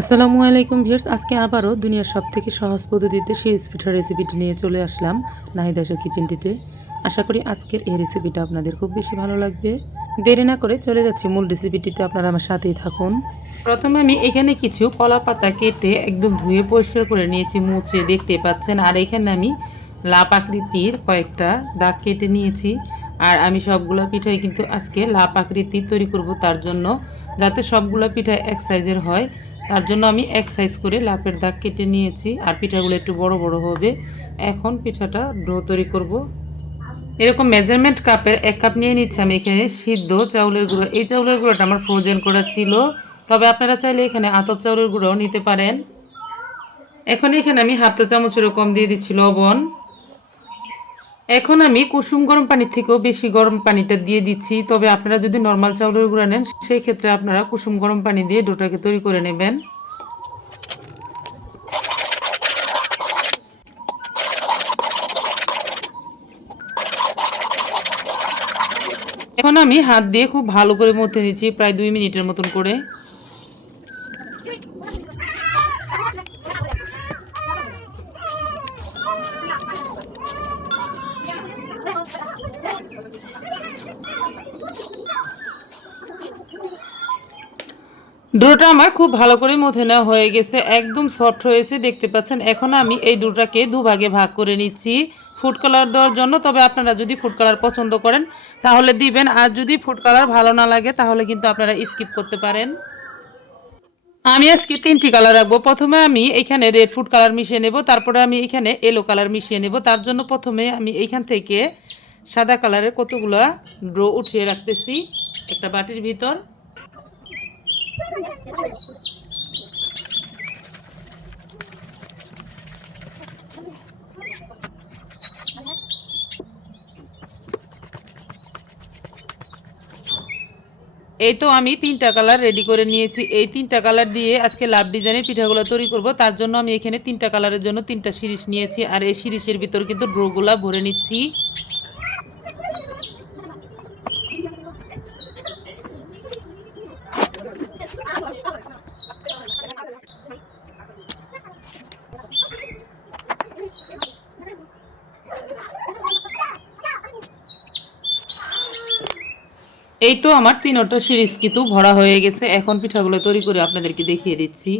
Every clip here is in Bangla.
আসসালামু আলাইকুম ভিউয়ার্স, আজকে আবারও দুনিয়ার সব থেকে সহজ পদ্ধতিতে সেই পিঠার রেসিপিটি নিয়ে চলে আসলাম নাহিদাসের কিচেনটিতে আশা করি আজকের এই রেসিপিটা আপনাদের খুব বেশি ভালো লাগবে। দেরি না করে চলে যাচ্ছি মূল রেসিপিটিতে আপনারা আমার সাথেই থাকুন। প্রথমে আমি এখানে কিছু কলা পাতা কেটে একদম ধুয়ে পরিষ্কার করে নিয়েছি, মুছে দেখতে পাচ্ছেন। আর এখানে আমি লাপ আকৃতির কয়েকটা দাগ কেটে নিয়েছি। আর আমি সবগুলো পিঠাই কিন্তু আজকে লাপ আকৃতি তৈরি করব তার জন্য, যাতে সবগুলো পিঠা এক সাইজের হয়। তার জন্য আমি এক সাইজ করে লাপের দাগ কেটে নিয়েছি, আর পিঠাগুলো একটু বড় বড় হবে। এখন পিঠাটা ডো তৈরি করব। এরকম মেজারমেন্ট কাপের এক কাপ নিয়ে নিচ্ছি আমি এখানে সিদ্ধ চাউলের গুঁড়ো। এই চাউলের গুঁড়োটা আমার ফ্রোজেন করা ছিল। তবে আপনারা চাইলে এখানে আতপ চাউলের গুঁড়োও নিতে পারেন। এখন এখানে আমি হাফটা চামচ এরকম দিয়ে দিচ্ছি লবণ। এখন আমি কুসুম গরম পানির থেকেও বেশি গরম পানিটা দিয়ে দিচ্ছি। তবে আপনারা যদি নর্মাল চাউলের গুঁড়া নেন, সেই ক্ষেত্রে আপনারা কুসুম গরম পানি দিয়ে ডোটাকে তৈরি করে নেবেন। এখন আমি হাত দিয়ে খুব ভালো করে মধ্যে নিচ্ছি, প্রায় দুই মিনিটের মতন করে। ডোটা আমার খুব ভালো করে মথে নেওয়া হয়ে গেছে। একদম সফট হয়েছে, দেখতে পাচ্ছেন। এখন আমি এই ডোটাকে দুভাগে ভাগ করে নিচ্ছি। ফুড কালার দেওয়ার জন্য, তবে আপনারা যদি ফুড কালার পছন্দ করেন, তাহলে দিবেন। আর যদি ফুড কালার ভালো না লাগে, তাহলে কিন্তু আপনারা স্কিপ করতে পারেন। আমি আজকে তিনটি কালার রাখব। প্রথমে আমি এখানে রেড ফুড কালার মিশিয়ে নেব, তারপরে আমি এখানে এলো কালার মিশিয়ে নেব। তার জন্য প্রথমে আমি এইখান থেকে সাদা কালারের কতগুলো ড্রো উঠিয়ে রাখতেছি, একটা বাটির ভিতর। এই তো আমি তিনটা কালার রেডি করে নিয়েছি। এই তিনটা কালার দিয়ে আজকে লাভ ডিজাইনের পিঠাগুলো তৈরি করব। তার জন্য আমি এখানে তিনটা কালারের জন্য তিনটা শিরিষ নিয়েছি। আর এই শিরিষের ভিতর কিন্তু ড্রোগুলা ভরে নিচ্ছি। এই তো আমার তিনটা সিরিজ কিন্তু ভরা হয়ে গেছে। এখন পিঠাগুলো তৈরি করে আপনাদেরকে দেখিয়ে দিচ্ছি।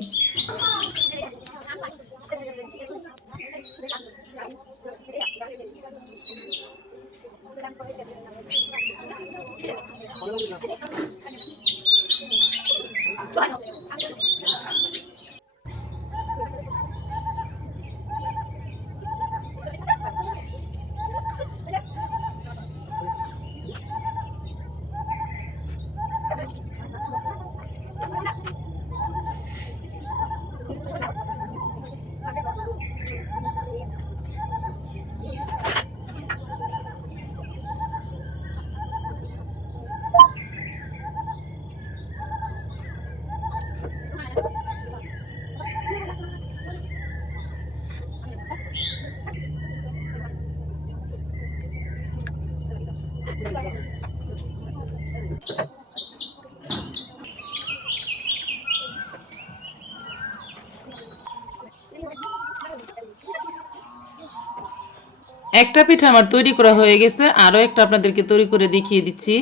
একটা পিঠা আমার তৈরি করা হয়ে গেছে আরও একটা আপনাদেরকে তৈরি করে দেখিয়ে দিচ্ছি।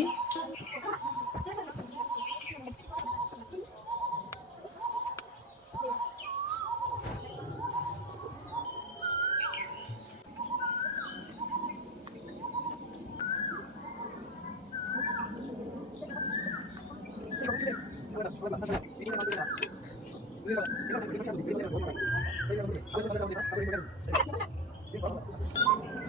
Thank you.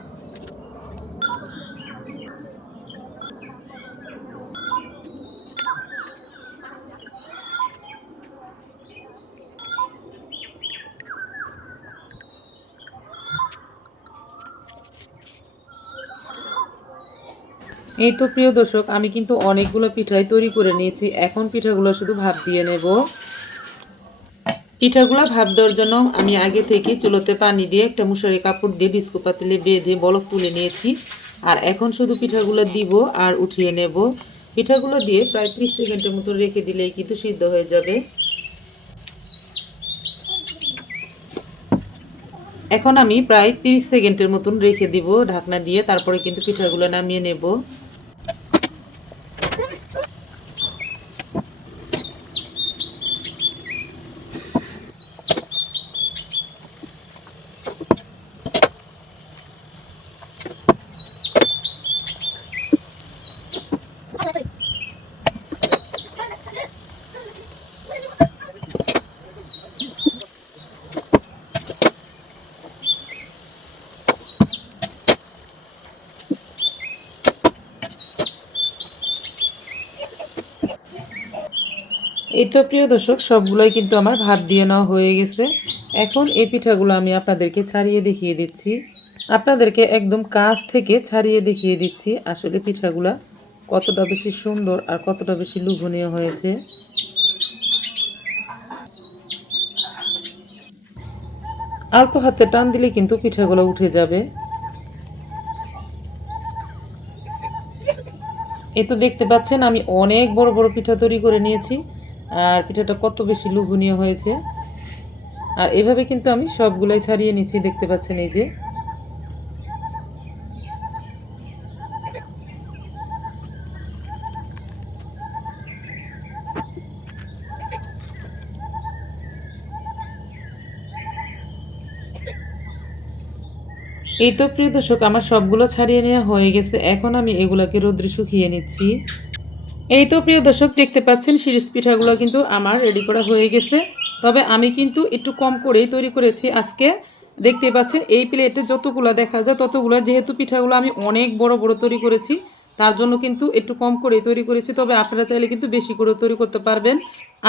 এই তো প্রিয় দর্শক, আমি কিন্তু অনেকগুলো পিঠাই তৈরি করে নিয়েছি। এখন পিঠাগুলো শুধু ভাব দিয়ে নেব। পিঠাগুলো ভাব দেওয়ার জন্য আমি আগে থেকে চুলোতে পানি দিয়ে একটা মুসারি কাপড় দিয়ে ডিস্কো পাতিলে বেঁধে বলক তুলে নিয়েছি। আর এখন শুধু পিঠাগুলো দিব আর উঠিয়ে নেব। পিঠাগুলো দিয়ে প্রায় ত্রিশ সেকেন্ডের মতো রেখে দিলেই কিন্তু সিদ্ধ হয়ে যাবে। এখন আমি প্রায় 30 সেকেন্ডের মতন রেখে দিব ঢাকনা দিয়ে, তারপরে কিন্তু পিঠাগুলো নামিয়ে নেব। তো প্রিয় দর্শক, সবগুলোই কিন্তু আমার ভাত দিয়ে নেওয়া হয়ে গেছে। এখন এই পিঠাগুলো আমি আপনাদেরকে ছাড়িয়ে দেখিয়ে দিচ্ছি। আপনাদেরকে একদম কাছ থেকে ছাড়িয়ে দেখিয়ে দিচ্ছি আসলে পিঠাগুলা কতটা বেশি সুন্দর আর কতটা বেশি লোভনীয় হয়েছে। আলতো হাতে টান দিলে কিন্তু পিঠাগুলো উঠে যাবে। এ তো দেখতে পাচ্ছেন আমি অনেক বড় বড় পিঠা তৈরি করে নিয়েছি। আর পিঠাটা কত বেশি লোভনীয় হয়েছে। আর এভাবে কিন্তু আমি সবগুলাই ছাড়িয়ে নিচ্ছি, দেখতে পাচ্ছেন এই যে। এই তো প্রিয় দর্শক, আমার সবগুলো ছাড়িয়ে নেওয়া হয়ে গেছে। এখন আমি এগুলাকে রোদ্রে শুকিয়ে নিচ্ছি। এই তো প্রিয় দর্শক, দেখতে পাচ্ছেন সিরিজ পিঠাগুলো কিন্তু আমার রেডি করা হয়ে গেছে। তবে আমি কিন্তু একটু কম করেই তৈরি করেছি আজকে। দেখতে পাচ্ছেন, এই প্লেটে যতগুলো দেখা যায়, ততগুলো যেহেতু পিঠাগুলো আমি অনেক বড় বড় তৈরি করেছি, তার জন্য কিন্তু একটু কম করেই তৈরি করেছি। তবে আপনারা চাইলে কিন্তু বেশি করে তৈরি করতে পারবেন।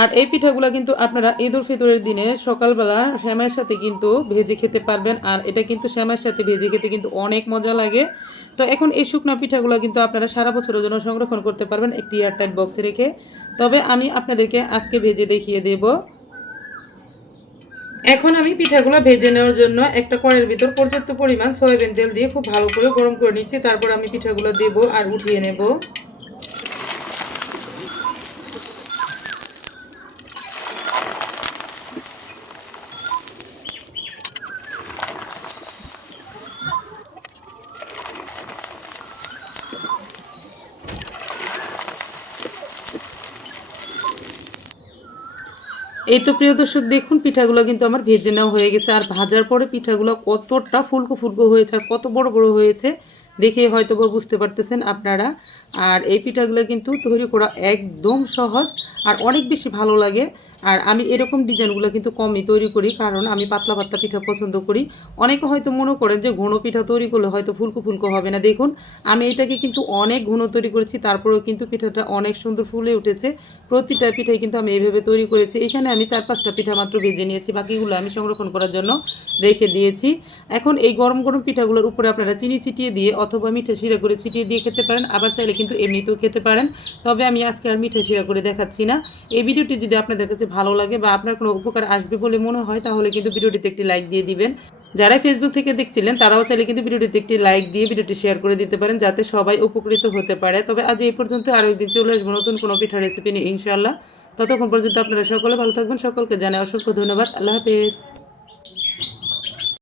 আর এই পিঠাগুলো কিন্তু আপনারা ঈদ উল ফিতরের দিনে সকালবেলা শ্যামাইয়ের সাথে কিন্তু ভেজে খেতে পারবেন। আর এটা কিন্তু শ্যামের সাথে ভেজে খেতে কিন্তু অনেক মজা লাগে। তো এখন এই শুকনো পিঠাগুলো কিন্তু আপনারা সারা বছরের জন্য সংরক্ষণ করতে পারবেন একটি এয়ারটাইট বক্সে রেখে। তবে আমি আপনাদেরকে আজকে ভেজে দেখিয়ে দেব। এখন আমি পিঠাগুলো ভেজে নেওয়ার জন্য একটা কড়ের ভিতর পর্যাপ্ত পরিমাণ সয়াবিন তেল দিয়ে খুব ভালো করে গরম করে নিচ্ছি। তারপর আমি পিঠাগুলো দেব আর উঠিয়ে নেব। এই তো প্রিয় দর্শক, দেখুন পিঠাগুলো কিন্তু আমার ভেজে নেওয়া হয়ে গেছে। আর ভাজার পরে পিঠাগুলো কতটা ফুলকো ফুলকো হয়েছে আর কত বড় বড় হয়েছে, দেখে হয়তো বুঝতে পারতেছেন আপনারা। আর এই পিঠাগুলো কিন্তু তৈরি করা একদম সহজ আর অনেক বেশি ভালো লাগে। আর আমি এরকম ডিজাইনগুলো কিন্তু কমই তৈরি করি, কারণ আমি পাতলা পাতলা পিঠা পছন্দ করি। অনেকে হয়তো মনে করেন যে ঘন পিঠা তৈরি করলে হয়তো ফুলকো ফুলকো হবে না। দেখুন, আমি এটাকে কিন্তু অনেক ঘন তৈরি করেছি, তারপরেও কিন্তু পিঠাটা অনেক সুন্দর ফুলে উঠেছে। প্রতিটা পিঠাই কিন্তু আমি এইভাবে তৈরি করেছি। এখানে আমি চার পাঁচটা পিঠা মাত্র ভেজে নিয়েছি, বাকিগুলো আমি সংরক্ষণ করার জন্য রেখে দিয়েছি। এখন এই গরম গরম পিঠাগুলোর উপরে আপনারা চিনি ছিটিয়ে দিয়ে অথবা মিঠা শিরা করে ছিটিয়ে দিয়ে খেতে পারেন, আবার চাইলে কিন্তু এমনিতেও খেতে পারেন। তবে আমি আজকে আর মিঠা শিরা করে দেখাচ্ছি না। এই ভিডিওটি যদি আপনাদের কাছে ভালো লাগে বা আপনার কোনো উপকার আসবে বলে মনে হয়, তাহলে কিন্তু ভিডিওটিতে একটি লাইক দিয়ে দিবেন। যারা ফেসবুক থেকে দেখছিলেন, তারাও চাইলে কিন্তু ভিডিওটিতে একটি লাইক দিয়ে ভিডিওটি শেয়ার করে দিতে পারেন, যাতে সবাই উপকৃত হতে পারে। তবে আজ এই পর্যন্ত আরও একদিন চলে আসব নতুন কোনো পিঠা রেসিপি নিয়ে ইনশাল্লাহ ততক্ষণ পর্যন্ত আপনারা সকলে ভালো থাকবেন। সকলকে জানাই অসংখ্য ধন্যবাদ। আল্লাহ হাফেজ।